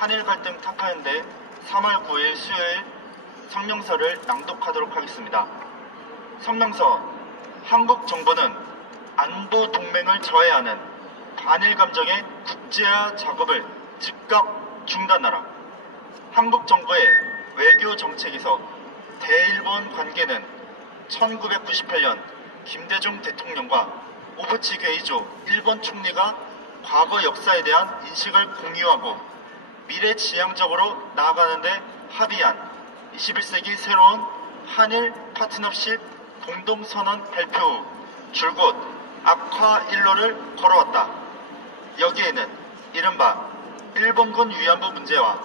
한일 갈등 타파연대 3월 9일 수요일 성명서를 낭독하도록 하겠습니다. 성명서. 한국 정부는 안보 동맹을 저해하는 반일 감정의 국제화 작업을 즉각 중단하라. 한국 정부의 외교 정책에서 대일본 관계는 1998년 김대중 대통령과 오부치 게이조 일본 총리가 과거 역사에 대한 인식을 공유하고 미래지향적으로 나아가는 데 합의한 21세기 새로운 한일 파트너십 공동선언 발표 후 줄곧 악화 일로를 걸어왔다. 여기에는 이른바 일본군 위안부 문제와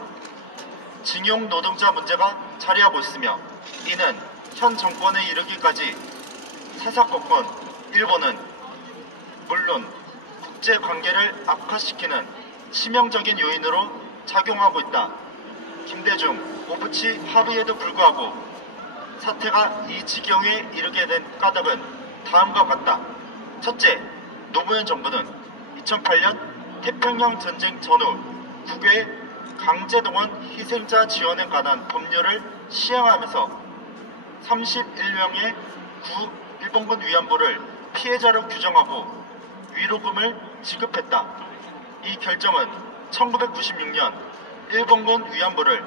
징용 노동자 문제가 자리하고 있으며, 이는 현 정권에 이르기까지 사사건건 일본은 물론 국제관계를 악화시키는 치명적인 요인으로 작용하고 있다. 김대중, 오부치 합의에도 불구하고 사태가 이 지경에 이르게 된 까닭은 다음과 같다. 첫째, 노무현 정부는 2008년 태평양 전쟁 전후 국외 강제동원 희생자 지원에 관한 법률을 시행하면서 31명의 구 일본군 위안부를 피해자로 규정하고 위로금을 지급했다. 이 결정은 1996년 일본군 위안부를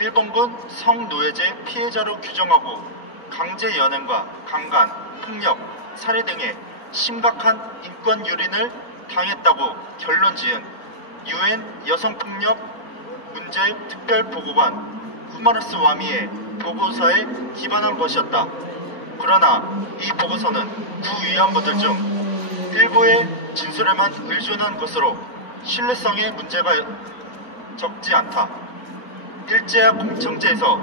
일본군 성노예제 피해자로 규정하고 강제 연행과 강간, 폭력, 살해 등의 심각한 인권 유린을 당했다고 결론 지은 UN 여성폭력 문제 특별보고관 후마르스 와미의 보고서에 기반한 것이었다. 그러나 이 보고서는 구 위안부들 중 일부의 진술에만 의존한 것으로 신뢰성의 문제가 적지 않다. 일제와 공청제에서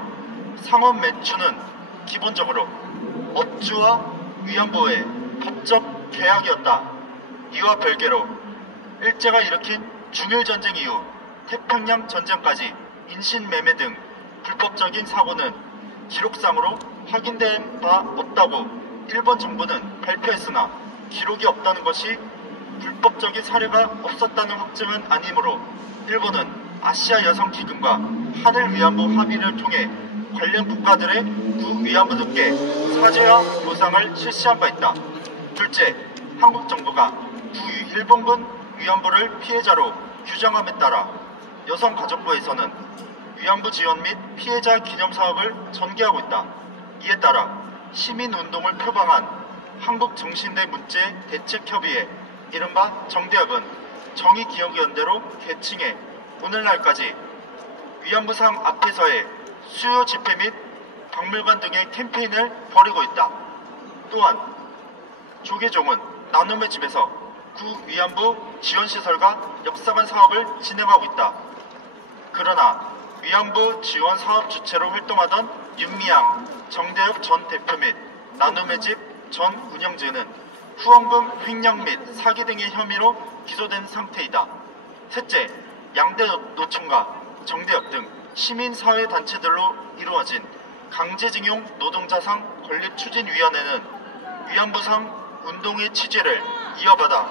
상업 매춘은 기본적으로 업주와 위안부의 법적 계약이었다. 이와 별개로 일제가 일으킨 중일전쟁 이후 태평양 전쟁까지 인신매매 등 불법적인 사고는 기록상으로 확인된 바 없다고 일본 정부는 발표했으나, 기록이 없다는 것이 불법적인 사례가 없었다는 확증은 아니므로 일본은 아시아 여성기금과 한일 위안부 합의를 통해 관련 국가들의 구 위안부들께 사죄와 보상을 실시한 바 있다. 둘째, 한국 정부가 구 일본군 위안부를 피해자로 규정함에 따라 여성가족부에서는 위안부 지원 및 피해자 기념 사업을 전개하고 있다. 이에 따라 시민운동을 표방한 한국정신대 문제 대책협의회 이른바 정대협은 정의기억연대로 개칭해 오늘날까지 위안부상 앞에서의 수요 집회 및 박물관 등의 캠페인을 벌이고 있다. 또한 조계종은 나눔의 집에서 구 위안부 지원시설과 역사관 사업을 진행하고 있다. 그러나 위안부 지원 사업 주체로 활동하던 윤미향 정대협 전 대표 및 나눔의 집 전 운영진은 후원금 횡령 및 사기 등의 혐의로 기소된 상태이다. 셋째, 양대 노총과 정대협 등 시민사회단체들로 이루어진 강제징용 노동자상 건립추진위원회는 위안부상 운동의 취지를 이어받아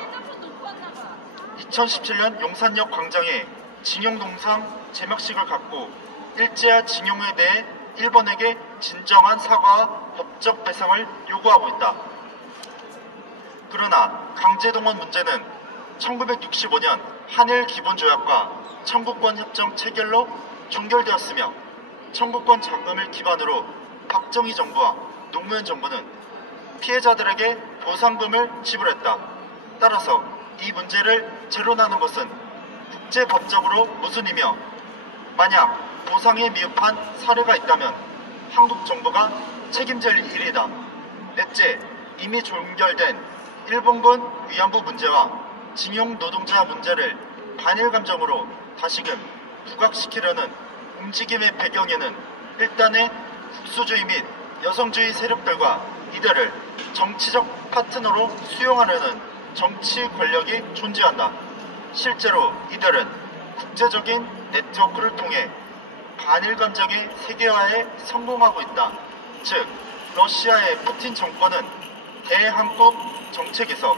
2017년 용산역 광장에 징용동상 제막식을 갖고 일제와 징용에 대해 일본에게 진정한 사과와 법적 배상을 요구하고 있다. 그러나 강제동원 문제는 1965년 한일 기본조약과 청구권 협정 체결로 종결되었으며, 청구권 자금을 기반으로 박정희 정부와 노무현 정부는 피해자들에게 보상금을 지불했다. 따라서 이 문제를 재론하는 것은 국제법적으로 모순이며, 만약 보상에 미흡한 사례가 있다면 한국 정부가 책임질 일이다. 넷째, 이미 종결된 일본군 위안부 문제와 징용 노동자 문제를 반일 감정으로 다시금 부각시키려는 움직임의 배경에는 일단의 국수주의 및 여성주의 세력들과 이들을 정치적 파트너로 수용하려는 정치 권력이 존재한다. 실제로 이들은 국제적인 네트워크를 통해 반일 감정의 세계화에 성공하고 있다. 즉, 러시아의 푸틴 정권은 대한국 정책에서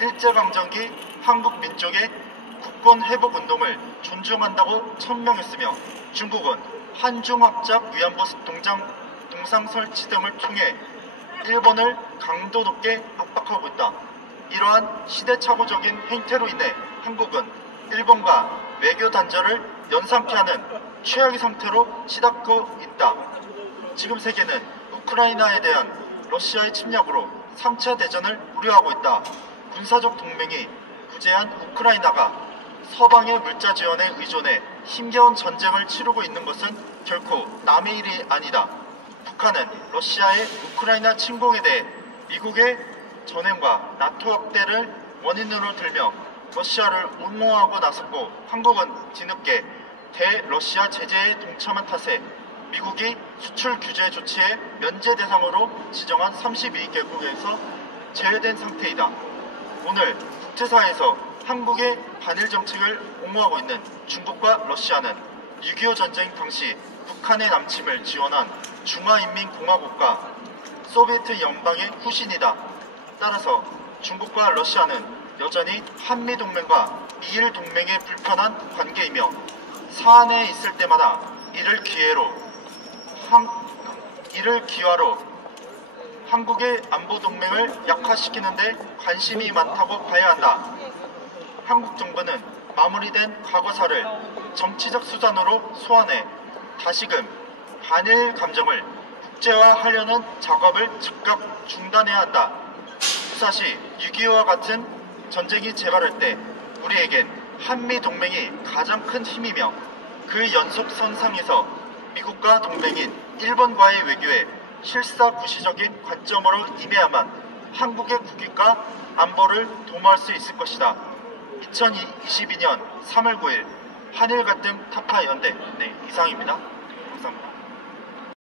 일제강점기 한국 민족의 주권 회복 운동을 존중한다고 천명했으며 중국은 한중합작 위안부 동상 설치 등을 통해 일본을 강도 높게 압박하고 있다. 이러한 시대착오적인 행태로 인해 한국은 일본과 외교 단절을 연상케 하는 최악의 상태로 치닫고 있다. 지금 세계는 우크라이나에 대한 러시아의 침략으로 3차 대전을 우려하고 있다. 군사적 동맹이 부재한 우크라이나가 서방의 물자 지원에 의존해 힘겨운 전쟁을 치르고 있는 것은 결코 남의 일이 아니다. 북한은 러시아의 우크라이나 침공에 대해 미국의 전횡과 나토 확대를 원인으로 들며 러시아를 옹호하고 나섰고, 한국은 뒤늦게 대러시아 제재에 동참한 탓에 미국이 수출 규제 조치의 면제 대상으로 지정한 32개국에서 제외된 상태이다. 오늘 국제사회에서 한국의 반일 정책을 옹호하고 있는 중국과 러시아는 6.25 전쟁 당시 북한의 남침을 지원한 중화인민공화국과 소비에트 연방의 후신이다. 따라서 중국과 러시아는 여전히 한미동맹과 미일동맹의 불편한 관계이며 사안에 있을 때마다 이를 기화로 한국의 안보동맹을 약화시키는 데 관심이 많다고 봐야 한다. 한국 정부는 마무리된 과거사를 정치적 수단으로 소환해 다시금 반일 감정을 국제화하려는 작업을 즉각 중단해야 한다. 유사시 6.25와 같은 전쟁이 재발할 때 우리에겐 한미동맹이 가장 큰 힘이며 그 연속선상에서 미국과 동맹인 일본과의 외교에 실사구시적인 관점으로 임해야만 한국의 국익과 안보를 도모할 수 있을 것이다. 2022년 3월 9일 한일 갈등 타파 연대. 이상입니다. 감사합니다.